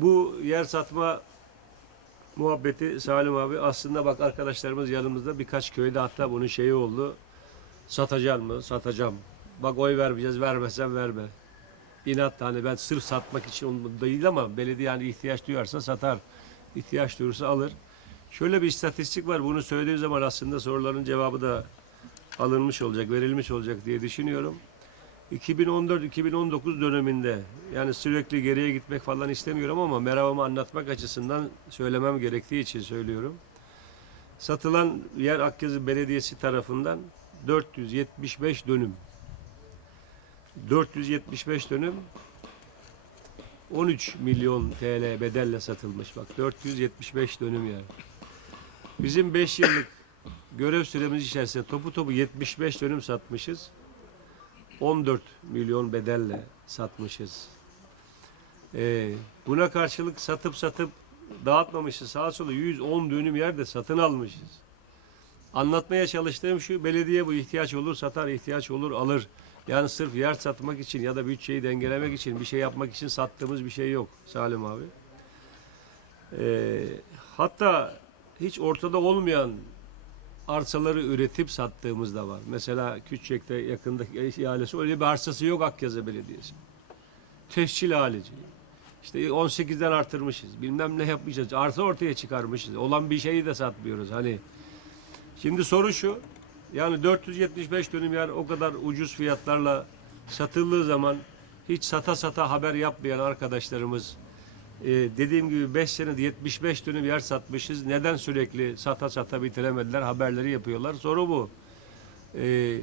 Bu yer satma muhabbeti Salim abi aslında bak arkadaşlarımız yanımızda birkaç köyde hatta bunun şeyi oldu. Satacağım mı? Satacağım. Bak oy vermeyeceğiz. Vermezsem verme. İnat hani ben sırf satmak için onu değil ama belediye hani ihtiyaç duyarsa satar. İhtiyaç duyursa alır. Şöyle bir istatistik var. Bunu söylediğim zaman aslında soruların cevabı da alınmış olacak, verilmiş olacak diye düşünüyorum. 2014-2019 döneminde yani sürekli geriye gitmek falan istemiyorum ama meramımı anlatmak açısından söylemem gerektiği için söylüyorum. Satılan yer Akyazı Belediyesi tarafından 475 dönüm. 475 dönüm 13 milyon TL bedelle satılmış. Bak 475 dönüm yani. Bizim 5 yıllık görev süremiz içerisinde topu topu 75 dönüm satmışız. 14 milyon bedelle satmışız. Ee, buna karşılık satıp satıp dağıtmamışız. Sağa sola 110 dönüm yerde satın almışız. Anlatmaya çalıştığım şu belediye bu ihtiyaç olur satar, ihtiyaç olur alır. Yani sırf yer satmak için ya da bütçeyi dengelemek için bir şey yapmak için sattığımız bir şey yok Salim abi. Ee, hatta hiç ortada olmayan arsaları üretip sattığımız da var. Mesela Küçükçek'te yakındaki ihalesi öyle bir arsası yok Akyazı Belediyesi. Tescil halici. İşte 18'den artırmışız. Bilmem ne yapmışız. Arsa ortaya çıkarmışız. Olan bir şeyi de satmıyoruz. Hani şimdi soru şu. Yani 475 dönüm yer o kadar ucuz fiyatlarla satıldığı zaman hiç sata sata haber yapmayan arkadaşlarımız ee, dediğim gibi 5 senede 75 dönüm yer satmışız. Neden sürekli sata sata bitiremediler haberleri yapıyorlar. Soru bu. Ee,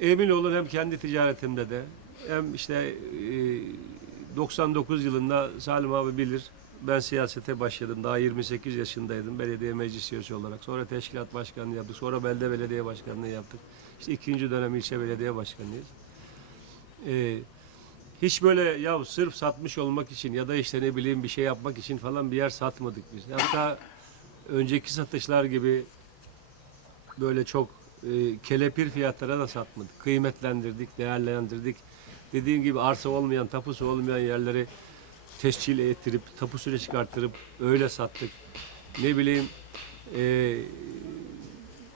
emin olun hem kendi ticaretimde de hem işte e, 99 yılında Salim abi bilir. Ben siyasete başladım. Daha 28 yaşındaydım. Belediye meclis üyesi olarak. Sonra teşkilat başkanlığı yaptık. Sonra belde belediye başkanlığı yaptık. İşte ikinci dönem ilçe belediye başkanıyız. Ee, hiç böyle ya sırf satmış olmak için ya da işte ne bileyim bir şey yapmak için falan bir yer satmadık biz. Hatta önceki satışlar gibi böyle çok e, kelepir fiyatlara da satmadık. Kıymetlendirdik, değerlendirdik. Dediğim gibi arsa olmayan, tapusu olmayan yerleri tescil ettirip, tapusuyla çıkarttırıp öyle sattık. Ne bileyim e,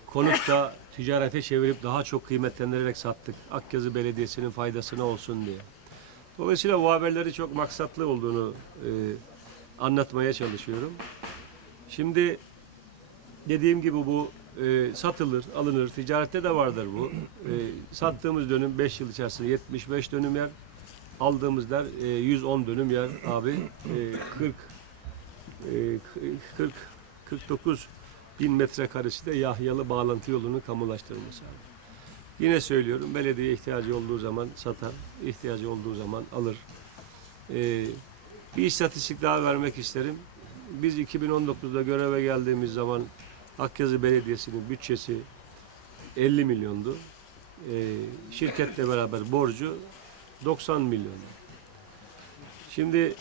konutta ticarete çevirip daha çok kıymetlendirerek sattık. Akyazı Belediyesi'nin faydasına olsun diye. Dolayısıyla bu haberleri çok maksatlı olduğunu e, anlatmaya çalışıyorum. Şimdi dediğim gibi bu e, satılır, alınır. Ticarette de vardır bu. E, sattığımız dönüm 5 yıl içerisinde 75 dönüm yer. Aldığımız yer e, 110 dönüm yer abi. E, 40 e, 40 49 bin metrekaresi de Yahyalı bağlantı yolunun kamulaştırılması abi. Yine söylüyorum belediye ihtiyacı olduğu zaman satar, ihtiyacı olduğu zaman alır. Ee, bir istatistik daha vermek isterim. Biz 2019'da göreve geldiğimiz zaman Akyazı Belediyesi'nin bütçesi 50 milyondu. Ee, şirketle beraber borcu 90 milyon. Şimdi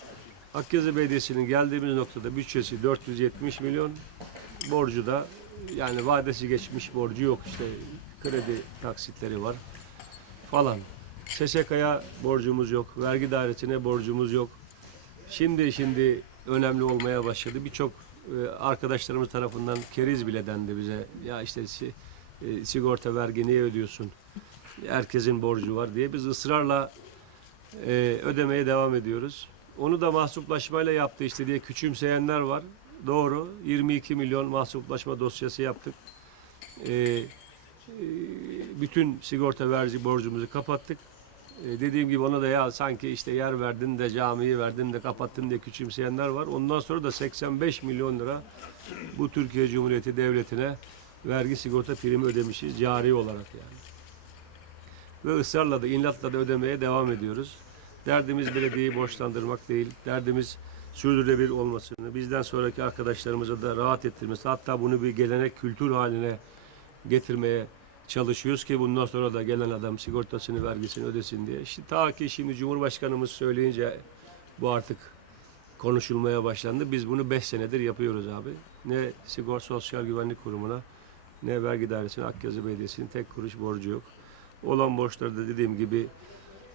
Akyazı Belediyesi'nin geldiğimiz noktada bütçesi 470 milyon, borcu da yani vadesi geçmiş borcu yok işte kredi taksitleri var falan. SSK'ya borcumuz yok, vergi dairesine borcumuz yok. Şimdi şimdi önemli olmaya başladı. Birçok e, arkadaşlarımız tarafından keriz bile dendi bize. Ya işte e, sigorta vergi niye ödüyorsun? Herkesin borcu var diye biz ısrarla e, ödemeye devam ediyoruz. Onu da mahsuplaşmayla yaptı işte diye küçümseyenler var. Doğru. 22 milyon mahsuplaşma dosyası yaptık. E, e, bütün sigorta vergi borcumuzu kapattık. E, dediğim gibi ona da ya sanki işte yer verdin de camiyi verdin de kapattın diye küçümseyenler var. Ondan sonra da 85 milyon lira bu Türkiye Cumhuriyeti Devleti'ne vergi sigorta primi ödemişiz cari olarak yani. Ve ısrarla da inatla da ödemeye devam ediyoruz. Derdimiz belediyeyi borçlandırmak değil. Derdimiz sürdürülebilir olmasını, bizden sonraki arkadaşlarımıza da rahat ettirmesi, hatta bunu bir gelenek kültür haline getirmeye çalışıyoruz ki bundan sonra da gelen adam sigortasını, vergisini ödesin diye. İşte ta ki şimdi Cumhurbaşkanımız söyleyince bu artık konuşulmaya başlandı. Biz bunu 5 senedir yapıyoruz abi. Ne Sigorta Sosyal Güvenlik Kurumu'na ne vergi dairesine Akyazı Belediyesi'nin tek kuruş borcu yok. Olan borçları da dediğim gibi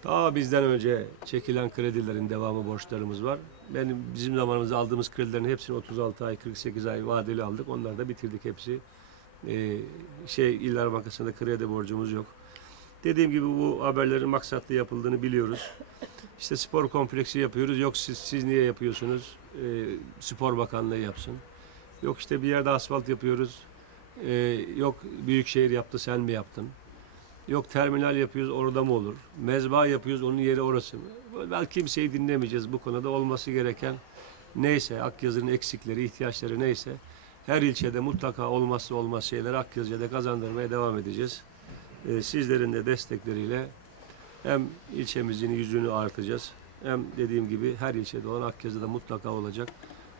Ta bizden önce çekilen kredilerin devamı borçlarımız var. Benim bizim zamanımızda aldığımız kredilerin hepsini 36 ay, 48 ay vadeli aldık. Onları da bitirdik hepsi. Ee, şey İller Bankası'nda kredi borcumuz yok. Dediğim gibi bu haberlerin maksatlı yapıldığını biliyoruz. İşte spor kompleksi yapıyoruz. Yok siz, siz niye yapıyorsunuz? Ee, spor Bakanlığı yapsın. Yok işte bir yerde asfalt yapıyoruz. Ee, yok Büyükşehir yaptı sen mi yaptın? Yok terminal yapıyoruz orada mı olur? Mezba yapıyoruz onun yeri orası mı? Belki kimseyi dinlemeyeceğiz bu konuda olması gereken neyse Akyazı'nın eksikleri, ihtiyaçları neyse her ilçede mutlaka olmazsa olmaz şeyleri Akyazı'da kazandırmaya devam edeceğiz. Ee, sizlerin de destekleriyle hem ilçemizin yüzünü artacağız hem dediğim gibi her ilçede olan Akyazı'da mutlaka olacak.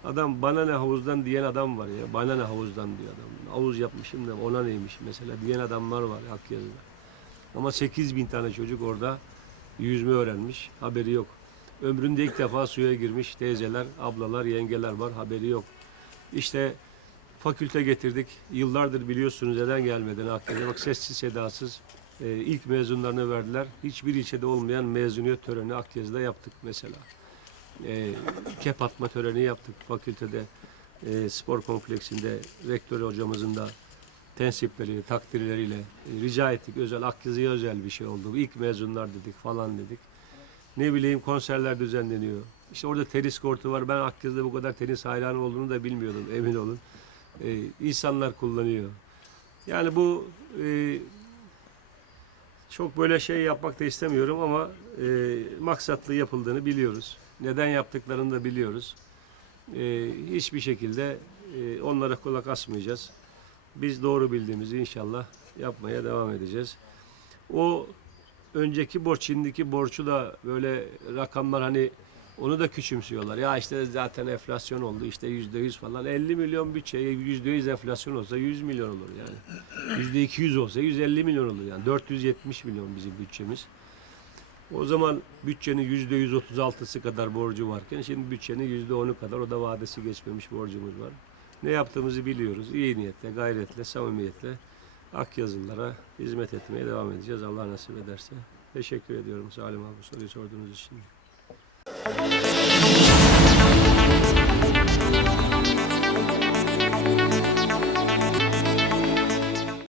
Adam bana ne havuzdan diyen adam var ya. Bana ne havuzdan diyor adam. Havuz yapmışım da ona neymiş mesela diyen adamlar var Akyazı'da. Ama 8 bin tane çocuk orada yüzme öğrenmiş. Haberi yok. Ömründe ilk defa suya girmiş teyzeler, ablalar, yengeler var. Haberi yok. İşte fakülte getirdik. Yıllardır biliyorsunuz neden gelmeden Hakkı'ya. Bak sessiz sedasız e, ilk mezunlarını verdiler. Hiçbir ilçede olmayan mezuniyet töreni Akyazı'da yaptık mesela. E, kep atma töreni yaptık fakültede. E, spor kompleksinde rektör hocamızın da tensipleriyle, takdirleriyle e, rica ettik. Özel Akyazı'ya özel bir şey oldu. İlk mezunlar dedik falan dedik. Ne bileyim konserler düzenleniyor. İşte orada tenis kortu var. Ben Akyazı'da bu kadar tenis hayranı olduğunu da bilmiyordum emin olun. Ee, insanlar kullanıyor. Yani bu e, çok böyle şey yapmak da istemiyorum ama e, maksatlı yapıldığını biliyoruz. Neden yaptıklarını da biliyoruz. E, hiçbir şekilde e, onlara kulak asmayacağız. Biz doğru bildiğimizi inşallah yapmaya devam edeceğiz. O önceki borç, şimdiki borçu da böyle rakamlar hani onu da küçümsüyorlar. Ya işte zaten enflasyon oldu işte yüzde yüz falan. 50 milyon bütçeye yüzde yüz enflasyon olsa 100 milyon olur yani. Yüzde 200 olsa 150 milyon olur yani. 470 milyon bizim bütçemiz. O zaman bütçenin yüzde 136'sı kadar borcu varken şimdi bütçenin yüzde 10'u kadar o da vadesi geçmemiş borcumuz var. Ne yaptığımızı biliyoruz. İyi niyetle, gayretle, samimiyetle Akyazılılara hizmet etmeye devam edeceğiz. Allah nasip ederse. Teşekkür ediyorum Salim abi soruyu sorduğunuz için. Música